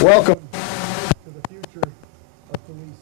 Welcome to the future of policing.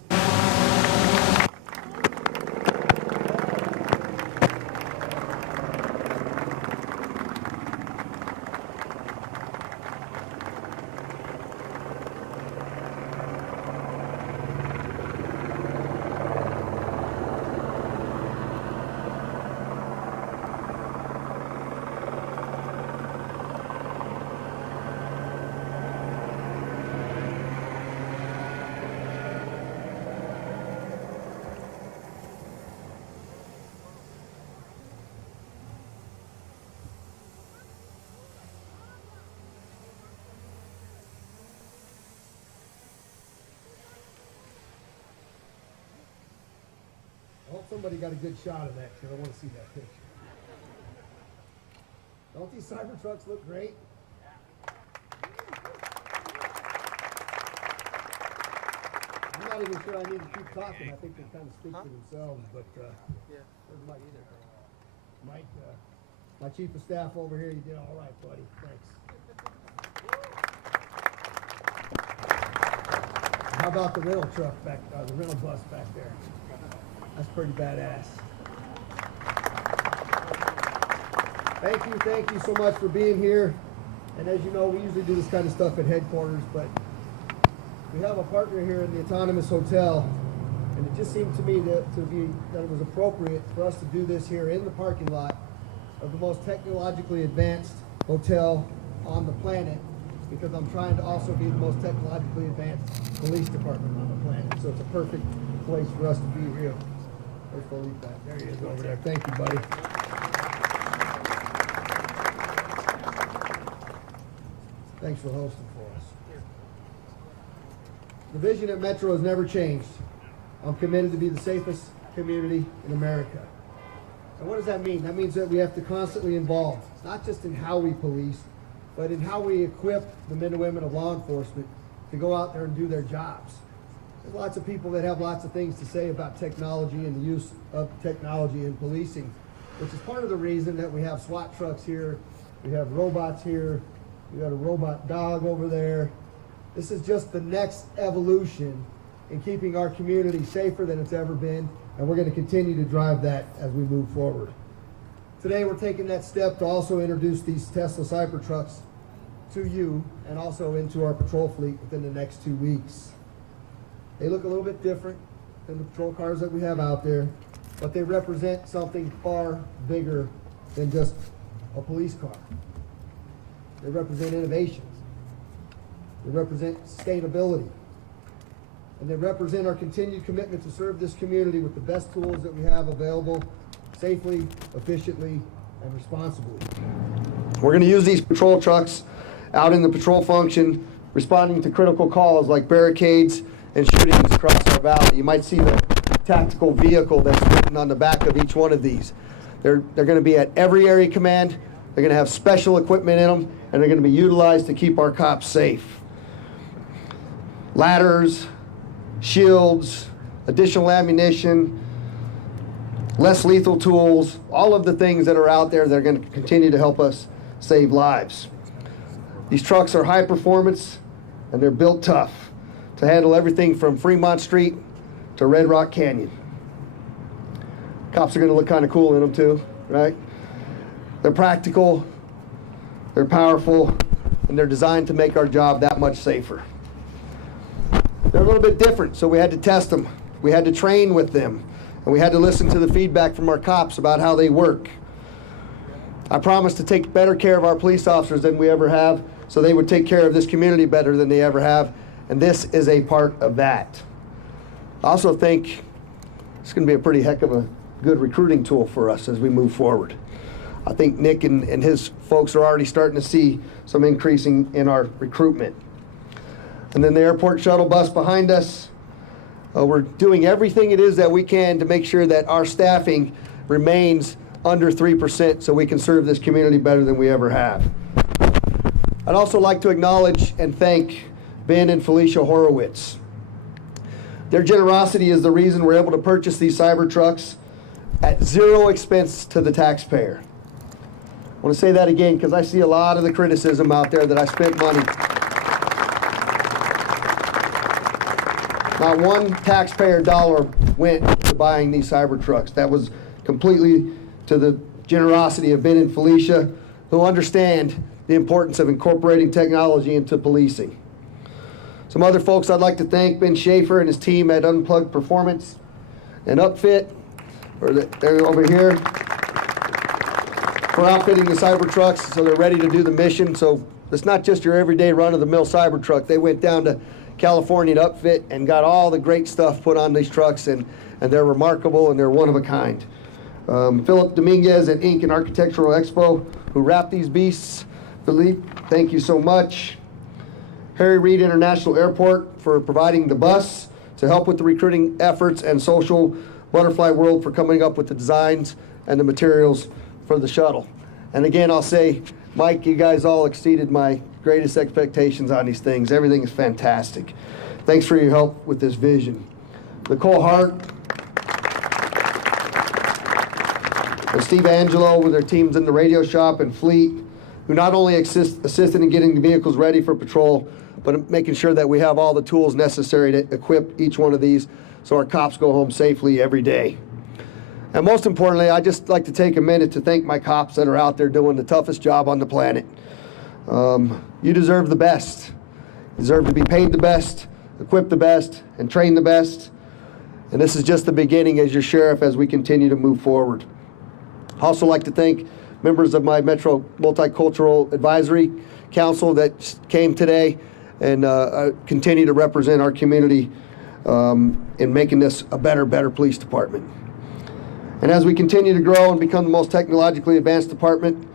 I hope somebody got a good shot of that because I want to see that picture. Don't these Cybertrucks look great? I'm not even sure I need to keep talking. I think they kind of speak for themselves, but there's Mike, my chief of staff over here, you did all right, buddy. Thanks. How about the rental truck back, the rental bus back there? That's pretty badass. Thank you so much for being here. And as you know, we usually do this kind of stuff at headquarters, but we have a partner here in the Autonomous Hotel, and it just seemed to me that it was appropriate for us to do this here in the parking lot of the most technologically advanced hotel on the planet, because I'm trying to also be the most technologically advanced police department on the planet. So it's a perfect place for us to be here. Where's Philippe at? There he is over there. Thank you, buddy. Thanks for hosting for us. The vision at Metro has never changed. I'm committed to be the safest community in America. And what does that mean? That means that we have to constantly involve, not just in how we police, but in how we equip the men and women of law enforcement to go out there and do their jobs. There's lots of people that have lots of things to say about technology and the use of technology in policing, which is part of the reason that we have SWAT trucks here, we have robots here, we got a robot dog over there. This is just the next evolution in keeping our community safer than it's ever been, and we're going to continue to drive that as we move forward. Today we're taking that step to also introduce these Tesla Cybertrucks to you and also into our patrol fleet within the next 2 weeks. They look a little bit different than the patrol cars that we have out there, but they represent something far bigger than just a police car. They represent innovation. They represent sustainability. And they represent our continued commitment to serve this community with the best tools that we have available, safely, efficiently, and responsibly. We're going to use these patrol trucks out in the patrol function, responding to critical calls like barricades and shootings across our valley. You might see the tactical vehicle that's written on the back of each one of these. They're going to be at every area command. They're going to have special equipment in them, and they're going to be utilized to keep our cops safe. Ladders, shields, additional ammunition, less lethal tools, all of the things that are out there that are going to continue to help us save lives. These trucks are high performance, and they're built tough to handle everything from Fremont Street to Red Rock Canyon. Cops are going to look kind of cool in them too, right? They're practical, they're powerful, and they're designed to make our job that much safer. They're a little bit different, so we had to test them. We had to train with them, and we had to listen to the feedback from our cops about how they work. I promised to take better care of our police officers than we ever have, so they would take care of this community better than they ever have, and this is a part of that. I also think it's going to be a pretty heck of a good recruiting tool for us as we move forward. I think Nick and his folks are already starting to see some increasing in our recruitment. And then the airport shuttle bus behind us, we're doing everything it is that we can to make sure that our staffing remains under 3% so we can serve this community better than we ever have. I'd also like to acknowledge and thank Ben and Felicia Horowitz. Their generosity is the reason we're able to purchase these Cybertrucks at zero expense to the taxpayer. I want to say that again because I see a lot of the criticism out there that I spent money. Not one taxpayer dollar went to buying these Cybertrucks. That was completely to the generosity of Ben and Felicia, who understand the importance of incorporating technology into policing. Some other folks I'd like to thank: Ben Schaefer and his team at Unplugged Performance and Upfit, they're over here, for outfitting the Cybertrucks so they're ready to do the mission. So it's not just your everyday run-of-the-mill Cybertruck. They went down to California to upfit and got all the great stuff put on these trucks, and they're remarkable and they're one of a kind. Philip Dominguez at Ink and Architectural Expo, who wrapped these beasts. Philippe, thank you so much. Harry Reid International Airport for providing the bus to help with the recruiting efforts, and Social Butterfly World for coming up with the designs and the materials for the shuttle. And again, I'll say, Mike, you guys all exceeded my greatest expectations on these things. Everything is fantastic. Thanks for your help with this vision. Nicole Hart and Steve Angelo with their teams in the radio shop and fleet, who not only assisted in getting the vehicles ready for patrol, but making sure that we have all the tools necessary to equip each one of these so our cops go home safely every day. And most importantly, I'd just like to take a minute to thank my cops that are out there doing the toughest job on the planet. You deserve the best. You deserve to be paid the best, equipped the best, and trained the best. And this is just the beginning as your sheriff as we continue to move forward. I'd also like to thank members of my Metro Multicultural Advisory Council that came today and continue to represent our community in making this a better police department. And as we continue to grow and become the most technologically advanced department,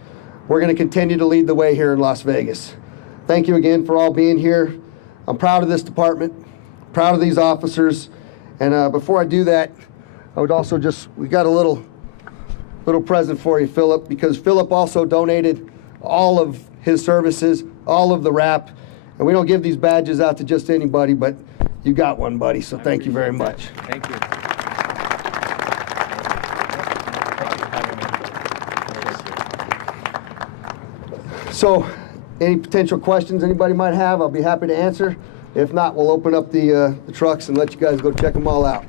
we're going to continue to lead the way here in Las Vegas. Thank you again for all being here. I'm proud of this department, proud of these officers. And before I do that, I would also we got a little present for you, Philip, because Philip also donated all of his services, all of the wrap. And we don't give these badges out to just anybody, but you got one, buddy. So thank you very much. Thank you. So any potential questions anybody might have, I'll be happy to answer. If not, we'll open up the trucks and let you guys go check them all out.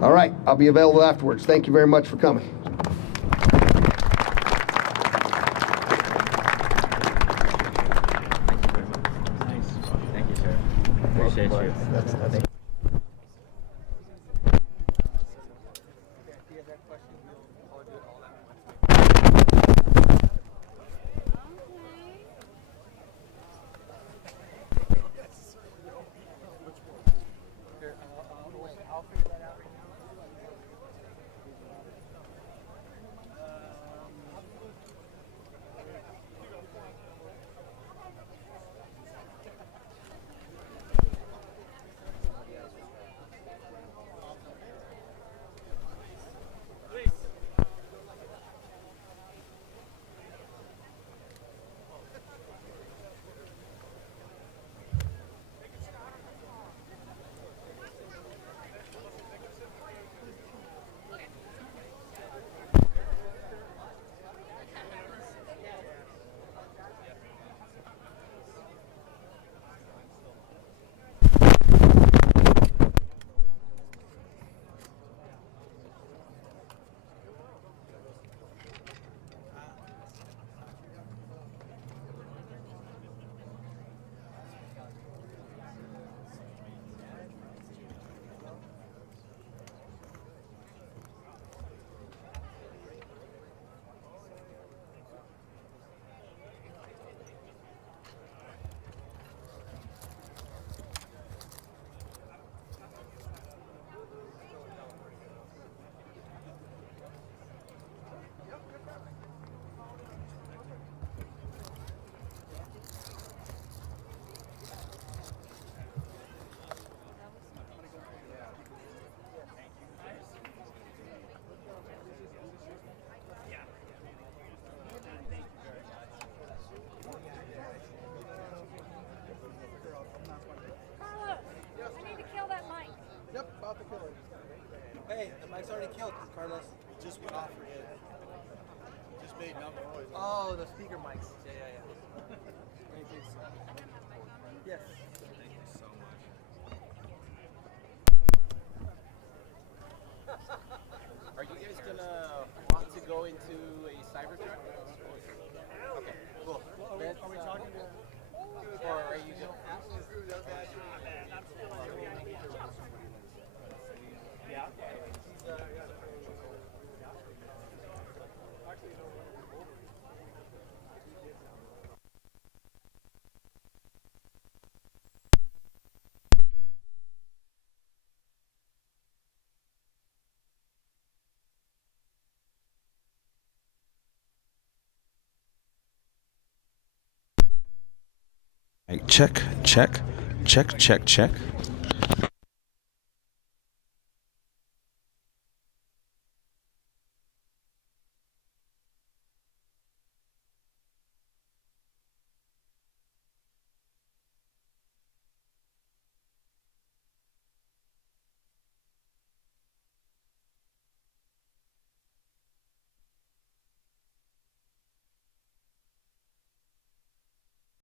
All right, I'll be available afterwards. Thank you very much for coming. Nice. Thank you, sir. Appreciate you. That's Hey, the mic's already killed, Carlos. Just went off for it. Just made number noise. Oh, the speaker mics. Yeah. Thank you. Yes. Thank you so much. Check, check, check, check, check.